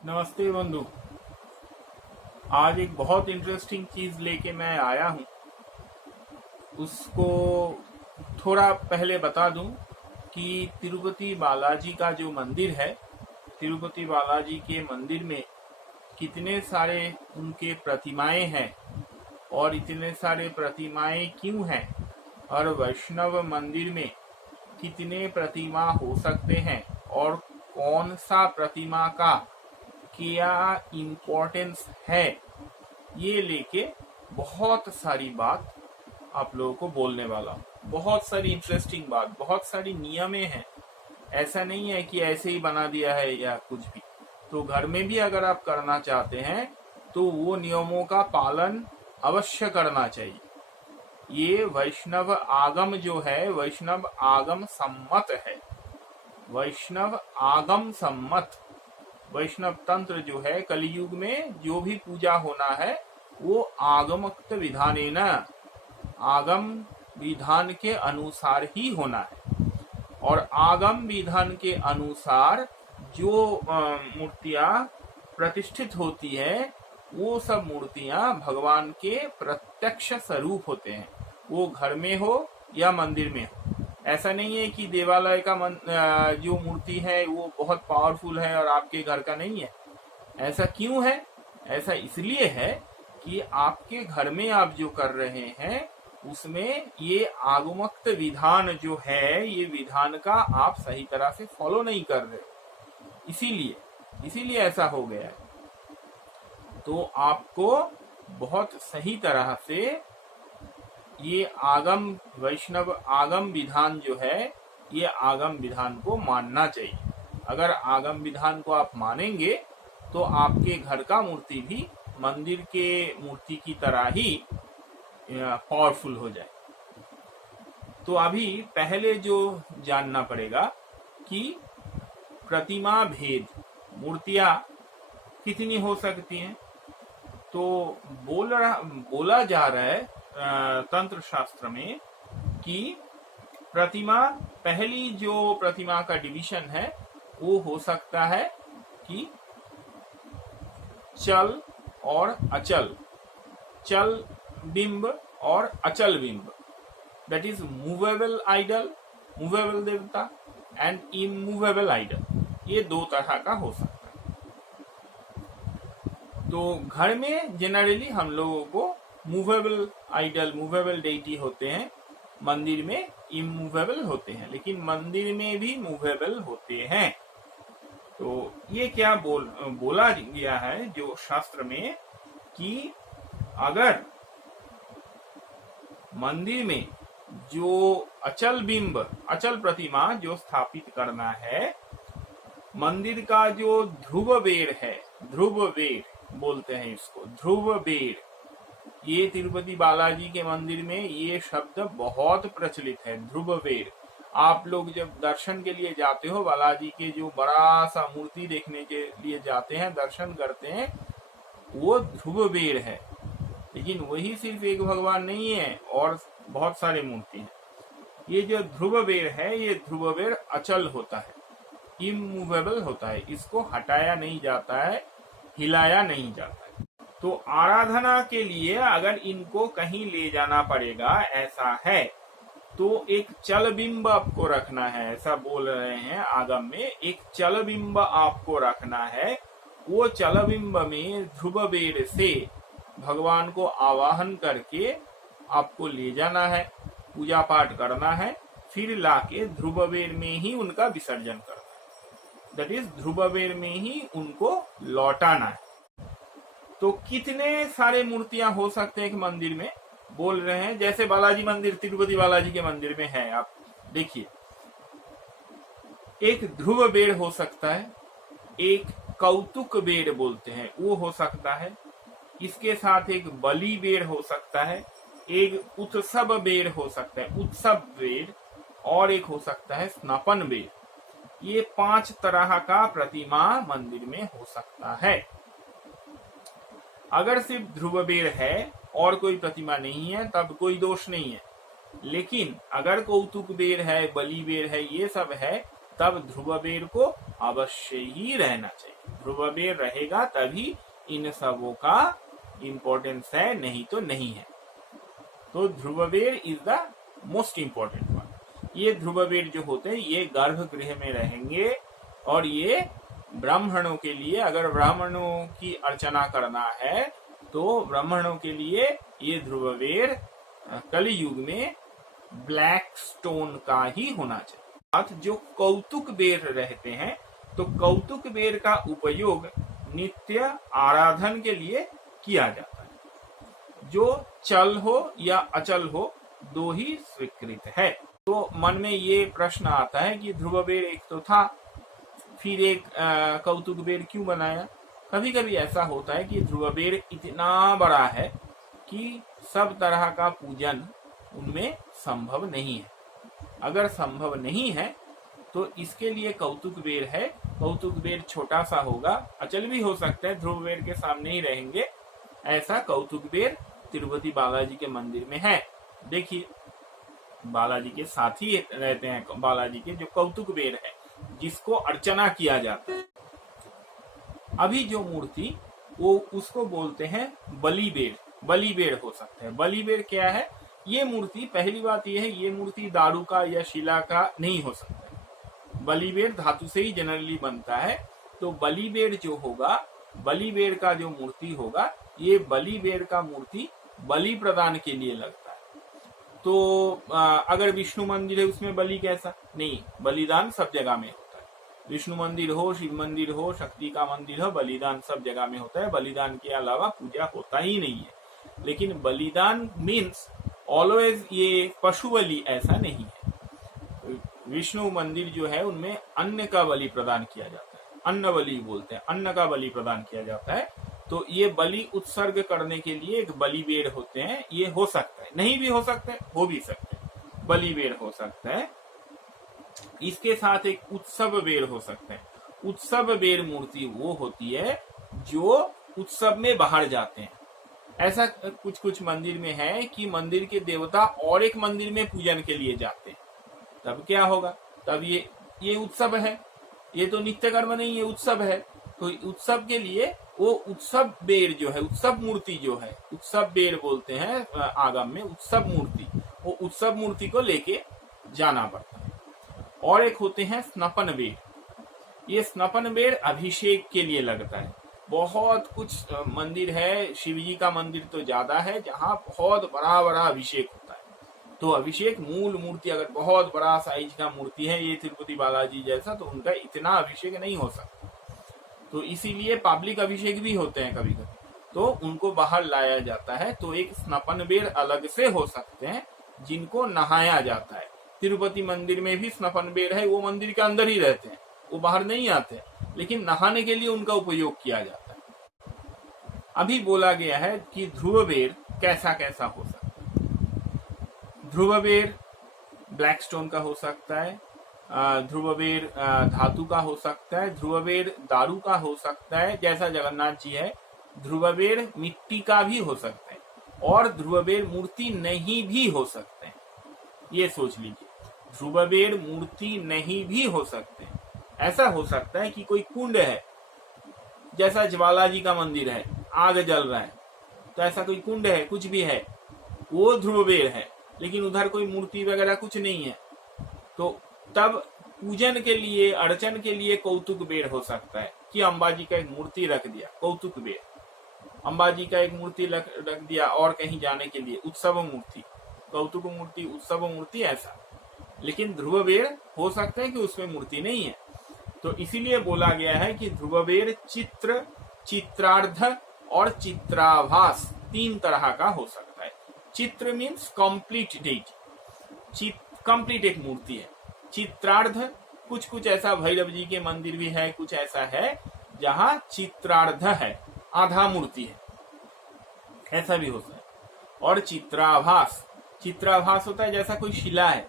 नमस्ते बंधु। आज एक बहुत इंटरेस्टिंग चीज लेके मैं आया हूँ। उसको थोड़ा पहले बता दूं कि तिरुपति बालाजी का जो मंदिर है, तिरुपति बालाजी के मंदिर में कितने सारे उनके प्रतिमाएं हैं और इतने सारे प्रतिमाएं क्यों हैं, और वैष्णव मंदिर में कितने प्रतिमा हो सकते हैं और कौन सा प्रतिमा का क्या इम्पोर्टेंस है, ये लेके बहुत सारी बात आप लोगों को बोलने वाला हूँ। बहुत सारी इंटरेस्टिंग बात, बहुत सारी नियमें हैं। ऐसा नहीं है कि ऐसे ही बना दिया है या कुछ भी। तो घर में भी अगर आप करना चाहते हैं तो वो नियमों का पालन अवश्य करना चाहिए। ये वैष्णव आगम जो है, वैष्णव आगम सम्मत है। वैष्णव आगम सम्मत, वैष्णव तंत्र जो है, कलयुग में जो भी पूजा होना है वो आगमोक्त विधानेन, आगम विधान के अनुसार ही होना है। और आगम विधान के अनुसार जो मूर्तियां प्रतिष्ठित होती है, वो सब मूर्तियां भगवान के प्रत्यक्ष स्वरूप होते हैं, वो घर में हो या मंदिर में हो। ऐसा नहीं है कि देवालय का जो मूर्ति है वो बहुत पावरफुल है और आपके घर का नहीं है। ऐसा क्यों है? ऐसा इसलिए है कि आपके घर में आप जो कर रहे हैं उसमें ये आगमोक्त विधान जो है, ये विधान का आप सही तरह से फॉलो नहीं कर रहे हो। इसीलिए ऐसा हो गया है। तो आपको बहुत सही तरह से ये आगम, वैष्णव आगम विधान जो है, ये आगम विधान को मानना चाहिए। अगर आगम विधान को आप मानेंगे तो आपके घर का मूर्ति भी मंदिर के मूर्ति की तरह ही पावरफुल हो जाए। तो अभी पहले जो जानना पड़ेगा कि प्रतिमा भेद मूर्तियां कितनी हो सकती हैं। तो बोला जा रहा है तंत्र शास्त्र में कि प्रतिमा, पहली जो प्रतिमा का डिवीजन है वो हो सकता है कि चल और अचल, चल बिंब और अचल बिंब, that is movable idol, movable देवता एंड इमूवेबल आइडल। ये दो तरह का हो सकता है। तो घर में जनरली हम लोगों को मूवेबल आइडल, मूवेबल डेटी होते हैं, मंदिर में इमूवेबल होते हैं, लेकिन मंदिर में भी मूवेबल होते हैं। तो ये क्या बोला गया है जो शास्त्र में कि अगर मंदिर में जो अचल बिंब, अचल प्रतिमा जो स्थापित करना है, मंदिर का जो ध्रुव बेर है, ध्रुव बेर बोलते हैं इसको, ध्रुव बेर, ये तिरुपति बालाजी के मंदिर में ये शब्द बहुत प्रचलित है, ध्रुव बेर। आप लोग जब दर्शन के लिए जाते हो, बालाजी के जो बड़ा सा मूर्ति देखने के लिए जाते हैं, दर्शन करते हैं, वो ध्रुव बेर है। लेकिन वही सिर्फ एक भगवान नहीं है, और बहुत सारे मूर्ति हैं। ये जो ध्रुव बेर है, ये ध्रुव बेर अचल होता है, इमूवेबल होता है, इसको हटाया नहीं जाता है, हिलाया नहीं जाता है। तो आराधना के लिए अगर इनको कहीं ले जाना पड़ेगा, ऐसा है, तो एक चल बिंब आपको रखना है। ऐसा बोल रहे हैं आगम में, एक चल बिंब आपको रखना है। वो चल बिंब में ध्रुव बेर से भगवान को आवाहन करके आपको ले जाना है, पूजा पाठ करना है, फिर लाके ध्रुव बेर में ही उनका विसर्जन करना है, दैट इज ध्रुव बेर में ही उनको लौटाना है। तो कितने सारे मूर्तियां हो सकते हैं एक मंदिर में, बोल रहे हैं। जैसे बालाजी मंदिर, तिरुपति बालाजी के मंदिर में है, आप देखिए, एक ध्रुव बेर हो सकता है, एक कौतुक बेर बोलते हैं वो हो सकता है, इसके साथ एक बलि बेर हो सकता है, एक उत्सव बेर हो सकता है, उत्सव बेर, और एक हो सकता है स्नापन बेर। ये 5 तरह का प्रतिमा मंदिर में हो सकता है। अगर सिर्फ ध्रुव बेर है और कोई प्रतिमा नहीं है तब कोई दोष नहीं है। लेकिन अगर कौतुक बेर है, बलि बेर है, ये सब है, तब ध्रुव बेर को अवश्य ही रहना चाहिए। ध्रुवबेर रहेगा तभी इन सबों का इंपॉर्टेंस है, नहीं तो नहीं है। तो ध्रुवबेर is the most important one. ये ध्रुवबेर जो होते हैं ये गर्भगृह में रहेंगे और ये ब्राह्मणों के लिए, अगर ब्राह्मणों की अर्चना करना है तो ब्राह्मणों के लिए ये ध्रुवबेर कलयुग में ब्लैक स्टोन का ही होना चाहिए। जो कौतुक बेर रहते हैं तो कौतुक बेर का उपयोग नित्य आराधन के लिए किया जाता है। जो चल हो या अचल हो दो ही स्वीकृत है। तो मन में ये प्रश्न आता है कि ध्रुवबेर एक तो था, फिर एक कौतुक बेर क्यों बनाया। कभी कभी ऐसा होता है कि ध्रुवबेर इतना बड़ा है कि सब तरह का पूजन उनमें संभव नहीं है। अगर संभव नहीं है तो इसके लिए कौतुक बेर है। कौतुक बेर छोटा सा होगा, अचल भी हो सकता है, ध्रुवबेर के सामने ही रहेंगे। ऐसा कौतुक बेर तिरुपति बालाजी के मंदिर में है। देखिए बालाजी के साथ ही रहते हैं बालाजी के जो कौतुक बेर है जिसको अर्चना किया जाता है। अभी जो मूर्ति वो उसको बोलते हैं बलिबेर। बलिबेर हो सकता है। बलिबेर क्या है? ये मूर्ति, पहली बात ये है, ये मूर्ति दारू का या शिला का नहीं हो सकता है। बलिबेर धातु से ही जनरली बनता है। तो बलिबेर जो होगा, बलिबेर का जो मूर्ति होगा, ये बलिबेर का मूर्ति बलि प्रदान के लिए लगता है। तो अगर विष्णु मंदिर है उसमें बलि कैसा? नहीं, बलिदान सब जगह में होता है। विष्णु मंदिर हो, शिव मंदिर हो, शक्ति का मंदिर हो, बलिदान सब जगह में होता है। बलिदान के अलावा पूजा होता ही नहीं है। लेकिन बलिदान मीन्स ऑलवेज ये पशु बलि ऐसा नहीं है। विष्णु मंदिर जो है उनमें अन्न का बलि प्रदान किया जाता है। अन्न बलि बोलते हैं, अन्न का बलि प्रदान किया जाता है। तो ये बलि उत्सर्ग करने के लिए एक बलिबेर होते हैं। ये हो सकता है, नहीं भी हो सकता है, हो भी सकता है। बलिबेर हो सकता है। इसके साथ एक उत्सव बेर हो सकता है। उत्सव बेर मूर्ति वो होती है जो उत्सव में बाहर जाते हैं। ऐसा कुछ कुछ मंदिर में है कि मंदिर के देवता और एक मंदिर में पूजन के लिए जाते हैं। तब क्या होगा? तब ये उत्सव है, ये तो नित्य कर्म नहीं, ये उत्सव है। तो उत्सव के लिए वो उत्सव बेर जो है, उत्सव मूर्ति जो है, उत्सव बेर बोलते हैं आगम में, उत्सव मूर्ति, वो उत्सव मूर्ति को लेके जाना पड़ता है। और एक होते हैं स्नपन बेर। ये स्नपन बेर अभिषेक के लिए लगता है। बहुत कुछ मंदिर है, शिवजी का मंदिर तो ज्यादा है जहाँ बहुत बड़ा बड़ा अभिषेक होता है। तो अभिषेक मूल मूर्ति अगर बहुत बड़ा साइज का मूर्ति है, ये तिरुपति बालाजी जैसा, तो उनका इतना अभिषेक नहीं हो सकता। तो इसीलिए पब्लिक अभिषेक भी होते हैं कभी कभी, तो उनको बाहर लाया जाता है। तो एक स्नपन बेर अलग से हो सकते हैं जिनको नहाया जाता है। तिरुपति मंदिर में भी स्नपन बेर है, वो मंदिर के अंदर ही रहते हैं, वो बाहर नहीं आते, लेकिन नहाने के लिए उनका उपयोग किया जाता है। अभी बोला गया है कि ध्रुवबेर कैसा कैसा हो सकता है। ध्रुवबेर ब्लैक स्टोन का हो सकता है, ध्रुवबेर धातु का हो सकता है, ध्रुवबेर दारू का हो सकता है जैसा जगन्नाथ जी है, ध्रुवबेर मिट्टी का भी हो सकता है, और ध्रुवबेर मूर्ति नहीं भी हो सकते हैं। ये सोच लीजिए, ध्रुवबेर मूर्ति नहीं भी हो सकते हैं। ऐसा हो सकता है कि कोई कुंड है, जैसा ज्वालाजी का मंदिर है, आग जल रहा है, तो ऐसा कोई कुंड है, कुछ भी है, वो ध्रुवबेर है, लेकिन उधर कोई मूर्ति वगैरह कुछ नहीं है। तो तब पूजन के लिए, अर्चन के लिए कौतुक बेर हो सकता है कि अंबाजी का एक मूर्ति रख दिया, कौतुक बेर, अंबाजी का एक मूर्ति रख दिया और कहीं जाने के लिए उत्सव मूर्ति, कौतुक मूर्ति, उत्सव मूर्ति, ऐसा। लेकिन ध्रुवबेर हो सकता है कि उसमें मूर्ति नहीं है। तो इसीलिए बोला गया है कि ध्रुवबेर चित्र, चित्रार्ध और चित्राभास तीन तरह का हो सकता है। चित्र मीन्स कंप्लीट डेट, कंप्लीट एक मूर्ति है। चित्रार्ध कुछ कुछ ऐसा, भैरव जी के मंदिर भी है, कुछ ऐसा है जहां चित्रार्ध है, आधा मूर्ति है, ऐसा भी होता है। और चित्राभास, चित्राभास होता है जैसा कोई शिला है,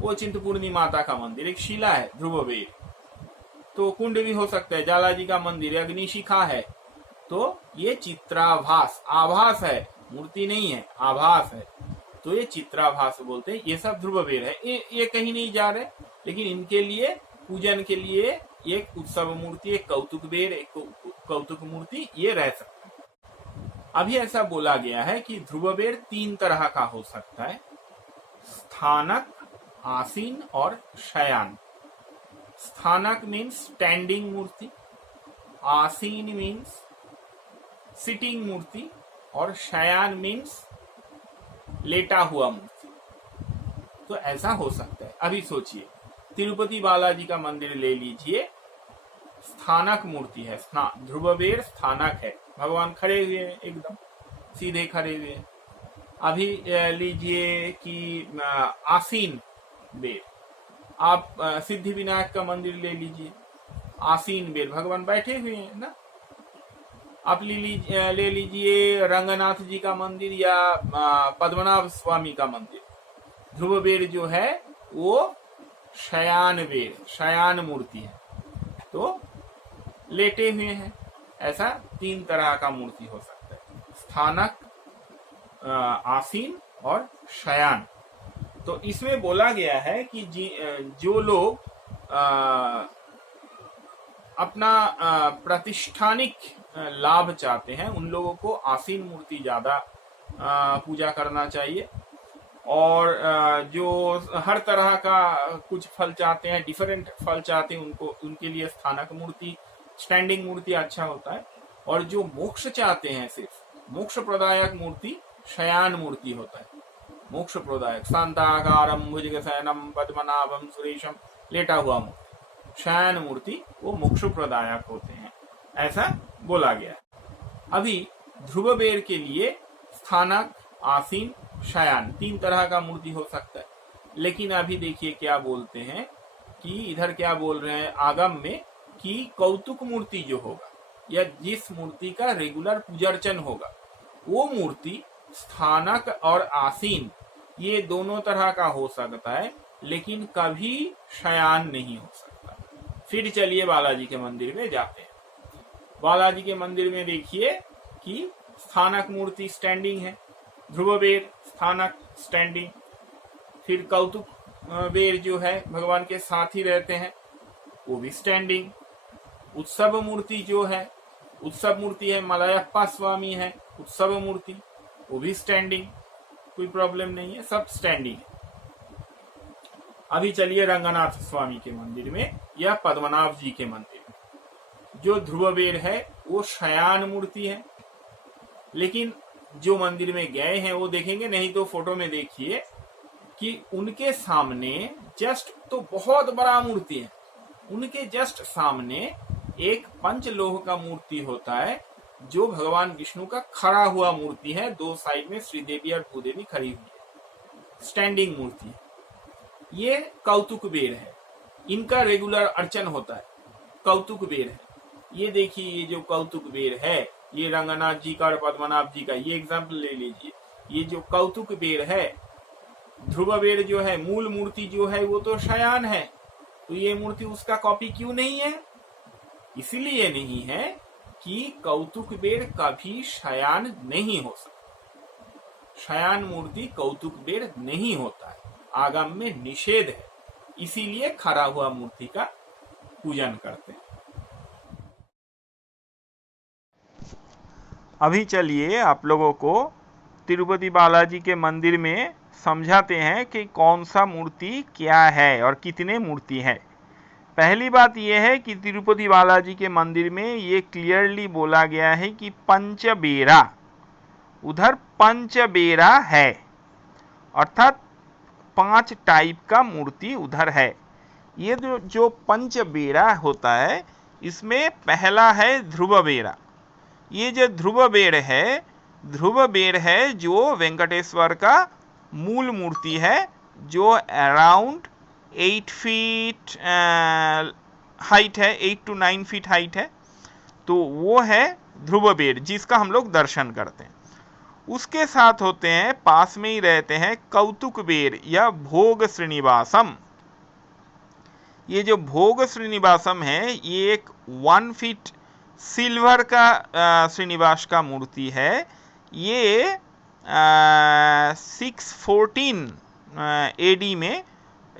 वो चिंतपूर्णी माता का मंदिर एक शिला है ध्रुवबेर। तो कुंड भी हो सकता है, ज्वालाजी का मंदिर, अग्निशिखा है, तो ये चित्राभास, आभास है, मूर्ति नहीं है, आभास है, तो ये चित्राभास बोलते हैं। ये सब ध्रुवबेर है। ये कहीं नहीं जा रहे, लेकिन इनके लिए पूजन के लिए एक उत्सव मूर्ति, एक कौतुक बेर, एक कौतुक मूर्ति, ये रह सकता है। अभी ऐसा बोला गया है कि ध्रुव बेर 3 तरह का हो सकता है, स्थानक, आसीन और शयान। स्थानक मीन्स स्टैंडिंग मूर्ति, आसीन मीन्स सिटिंग मूर्ति और शयान मीन्स लेटा हुआ मूर्ति। तो ऐसा हो सकता है। अभी सोचिए, तिरुपति बालाजी का मंदिर ले लीजिए, स्थानक मूर्ति है, ध्रुव बेर स्थानक है, भगवान खड़े हुए हैं, एकदम सीधे खड़े हुए हैं। अभी लीजिए कि आसीन बेर, आप सिद्धि विनायक का मंदिर ले लीजिए, आसीन बेर, भगवान बैठे हुए हैं ना। आप ले लीजिए रंगनाथ जी का मंदिर या पद्मनाभ स्वामी का मंदिर, ध्रुव बेर जो है वो शयान बेर, शयान मूर्ति है, तो लेटे हुए हैं। ऐसा 3 तरह का मूर्ति हो सकता है, स्थानक, आसीन और शयान। तो इसमें बोला गया है कि जो लोग अपना प्रतिष्ठानिक लाभ चाहते हैं, उन लोगों को आसीन मूर्ति ज्यादा पूजा करना चाहिए। और जो हर तरह का कुछ फल चाहते हैं, डिफरेंट फल चाहते हैं, उनके लिए स्थानक मूर्ति, स्टैंडिंग मूर्ति अच्छा होता है। और जो मोक्ष चाहते हैं, सिर्फ मोक्ष प्रदायक मूर्ति शयान मूर्ति होता है। मोक्ष प्रदायक शांताकारम भुजगशयनम पद्मनाभम सुरेशम, लेटा हुआ मूर्ति, शयन मूर्ति, वो मोक्ष प्रदायक होते हैं, ऐसा बोला गया है। अभी ध्रुव बेर के लिए स्थानक, आसीन, शयान 3 तरह का मूर्ति हो सकता है। लेकिन अभी देखिए क्या बोलते हैं कि इधर क्या बोल रहे हैं आगम में कि कौतुक मूर्ति जो होगा या जिस मूर्ति का रेगुलर पूजर्चन होगा, वो मूर्ति स्थानक और आसीन ये दोनों तरह का हो सकता है, लेकिन कभी शयान नहीं हो सकता। फिर चलिए बालाजी के मंदिर में जाते हैं। बालाजी के मंदिर में देखिए कि स्थानक मूर्ति स्टैंडिंग है, ध्रुव बेर स्थानक स्टैंडिंग, फिर कौतुक बेर जो है भगवान के साथ ही रहते हैं, वो भी स्टैंडिंग। उत्सव मूर्ति जो है, उत्सव मूर्ति है, मलयप्पा स्वामी है उत्सव मूर्ति, वो भी स्टैंडिंग, कोई प्रॉब्लम नहीं है, सब स्टैंडिंग है। अभी चलिए रंगनाथ स्वामी के मंदिर में या पद्मनाभ जी के मंदिर में। जो ध्रुव बेर है वो शयान मूर्ति है, लेकिन जो मंदिर में गए हैं वो देखेंगे, नहीं तो फोटो में देखिए कि उनके सामने जस्ट, तो बहुत बड़ा मूर्ति है, उनके जस्ट सामने एक पंचलोह का मूर्ति होता है, जो भगवान विष्णु का खड़ा हुआ मूर्ति है, 2 साइड में श्रीदेवी और भूदेवी खड़ी हुई है, स्टैंडिंग मूर्ति है। ये कौतुक बेर है, इनका रेगुलर अर्चन होता है, कौतुक बेर है। ये देखिए, ये जो कौतुक बेर है, ये रंगनाथ जी का और पद्मनाभ जी का, ये एग्जाम्पल ले लीजिए। ये जो कौतुक बेर है, ध्रुव बेर जो है, मूल मूर्ति जो है वो तो शयान है, तो ये मूर्ति उसका कॉपी क्यों नहीं है? इसलिए नहीं है कि कौतुक बेर कभी शयान नहीं हो सकता। शयान मूर्ति कौतुक बेर नहीं होता है, आगम में निषेध है, इसीलिए खड़ा हुआ मूर्ति का पूजन करते हैं। अभी चलिए आप लोगों को तिरुपति बालाजी के मंदिर में समझाते हैं कि कौन सा मूर्ति क्या है और कितने मूर्ति है। पहली बात यह है कि तिरुपति बालाजी के मंदिर में ये क्लियरली बोला गया है कि पंचबेरा, उधर पंचबेरा है, अर्थात 5 टाइप का मूर्ति उधर है। ये जो पंचबेरा होता है, इसमें पहला है ध्रुव बेरा। ये जो ध्रुव बेर है जो वेंकटेश्वर का मूल मूर्ति है, जो अराउंड 8 फीट हाइट है, 8 to 9 फीट हाइट है, तो वो है ध्रुव बेर, जिसका हम लोग दर्शन करते हैं। उसके साथ होते हैं, पास में ही रहते हैं कौतुक बेर या भोग श्रीनिवासम। ये जो भोग श्रीनिवासम है, ये एक 1 फीट सिल्वर का श्रीनिवास का मूर्ति है। ये 614 AD में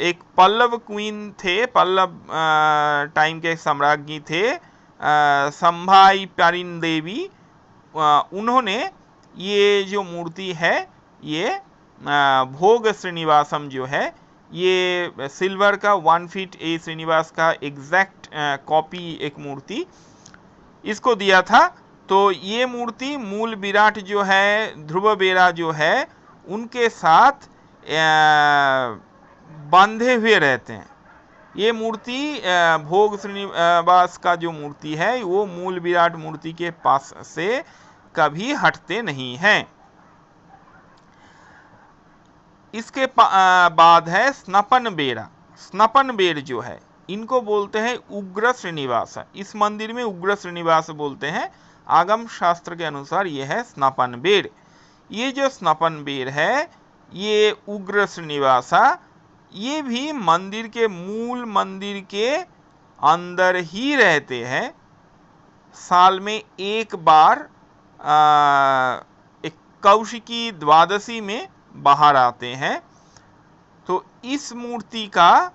एक पल्लव क्वीन थे, पल्लव टाइम के सम्राज्ञी थे, संभाई प्यारिन देवी। उन्होंने ये जो मूर्ति है, ये भोग श्रीनिवासम जो है, ये सिल्वर का 1 फीट ए श्रीनिवास का एग्जैक्ट कॉपी एक मूर्ति इसको दिया था। तो ये मूर्ति मूल विराट जो है, ध्रुव बेरा जो है, उनके साथ बांधे हुए रहते हैं। ये मूर्ति भोग श्रीनिवास का जो मूर्ति है, वो मूल विराट मूर्ति के पास से कभी हटते नहीं हैं। इसके बाद है स्नपन बेरा। स्नपन बेर जो है, इनको बोलते हैं उग्र श्रीनिवास। इस मंदिर में उग्र श्रीनिवास बोलते हैं। आगम शास्त्र के अनुसार यह है स्नपन बेर। ये जो स्नपन बेर है, ये उग्र श्रीनिवासा, ये भी मंदिर के मूल मंदिर के अंदर ही रहते हैं। साल में एक बार एक कौशिकी द्वादशी में बाहर आते हैं। तो इस मूर्ति का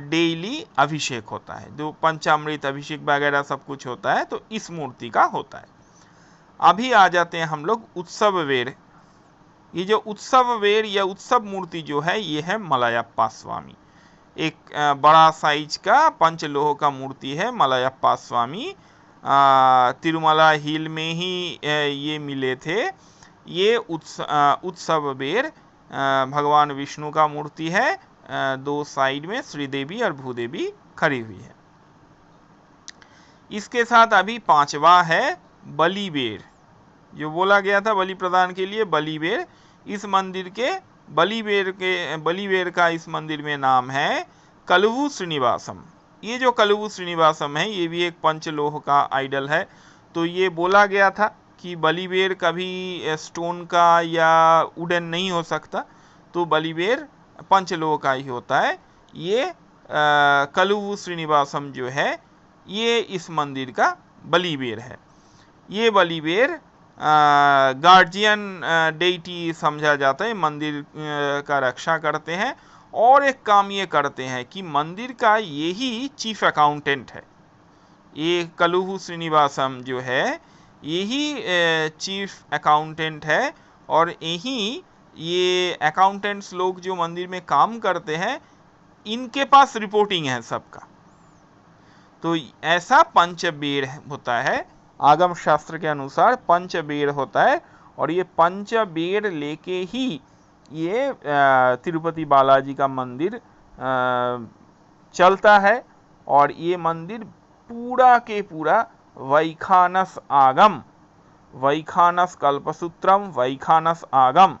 डेली अभिषेक होता है, जो पंचामृत अभिषेक वगैरह सब कुछ होता है, तो इस मूर्ति का होता है। अभी आ जाते हैं हम लोग उत्सव वेर। ये जो उत्सव वेर या उत्सव मूर्ति जो है, ये है मलयप्पा स्वामी। एक बड़ा साइज का पंचलोह का मूर्ति है मलयप्पा स्वामी। तिरुमला हिल में ही ये मिले थे। ये उत्सव बेर भगवान विष्णु का मूर्ति है। दो साइड में श्रीदेवी और भूदेवी खड़ी हुई है। इसके साथ अभी पांचवा है बलि बेर, जो बोला गया था बलि प्रदान के लिए, बलि बेर। इस मंदिर के बलि बेर का इस मंदिर में नाम है कलवु श्रीनिवासम। ये जो कलवु श्रीनिवासम है, ये भी एक पंचलोह का आइडल है। तो ये बोला गया था कि बलिबेर कभी स्टोन का या वुडन नहीं हो सकता, तो बलिबेर पंचलोह का ही होता है। ये कलवु श्रीनिवासम जो है, ये इस मंदिर का बलिबेर है। ये बलिबेर गार्जियन डेइटी समझा जाता है, मंदिर का रक्षा करते हैं। और एक काम ये करते हैं कि मंदिर का यही चीफ अकाउंटेंट है। ये कलुहु श्रीनिवासम जो है, यही चीफ अकाउंटेंट है। और यही ये अकाउंटेंट्स लोग जो मंदिर में काम करते हैं, इनके पास रिपोर्टिंग है सबका। तो ऐसा पंचबेर होता है, आगम शास्त्र के अनुसार पंचबेर होता है। और ये पंचबेर लेके ही ये तिरुपति बालाजी का मंदिर चलता है। और ये मंदिर पूरा के पूरा वैखानस आगम, वैखानस कल्पसूत्रम, वैखानस आगम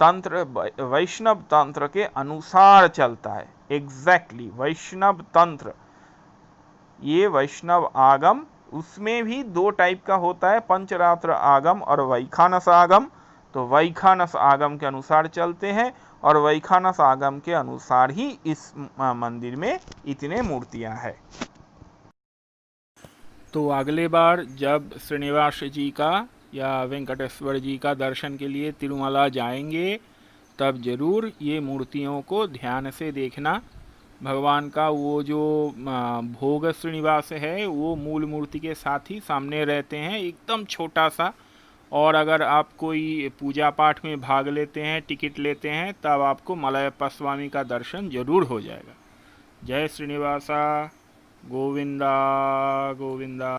तंत्र, वैष्णव तंत्र के अनुसार चलता है। एग्जैक्टली वैष्णव तंत्र, ये वैष्णव आगम, उसमें भी दो टाइप का होता है, पंचरात्र आगम और वैखानस आगम। तो वैखानस आगम के अनुसार चलते हैं, और वैखानस आगम के अनुसार ही इस मंदिर में इतने मूर्तियां हैं। तो अगले बार जब श्रीनिवास जी का या वेंकटेश्वर जी का दर्शन के लिए तिरुमला जाएंगे, तब जरूर ये मूर्तियों को ध्यान से देखना। भगवान का वो जो भोग श्रीनिवास है, वो मूल मूर्ति के साथ ही सामने रहते हैं, एकदम छोटा सा। और अगर आप कोई पूजा पाठ में भाग लेते हैं, टिकट लेते हैं, तब आपको मलयप्पा स्वामी का दर्शन जरूर हो जाएगा। जय श्रीनिवासा, गोविंदा गोविंदा।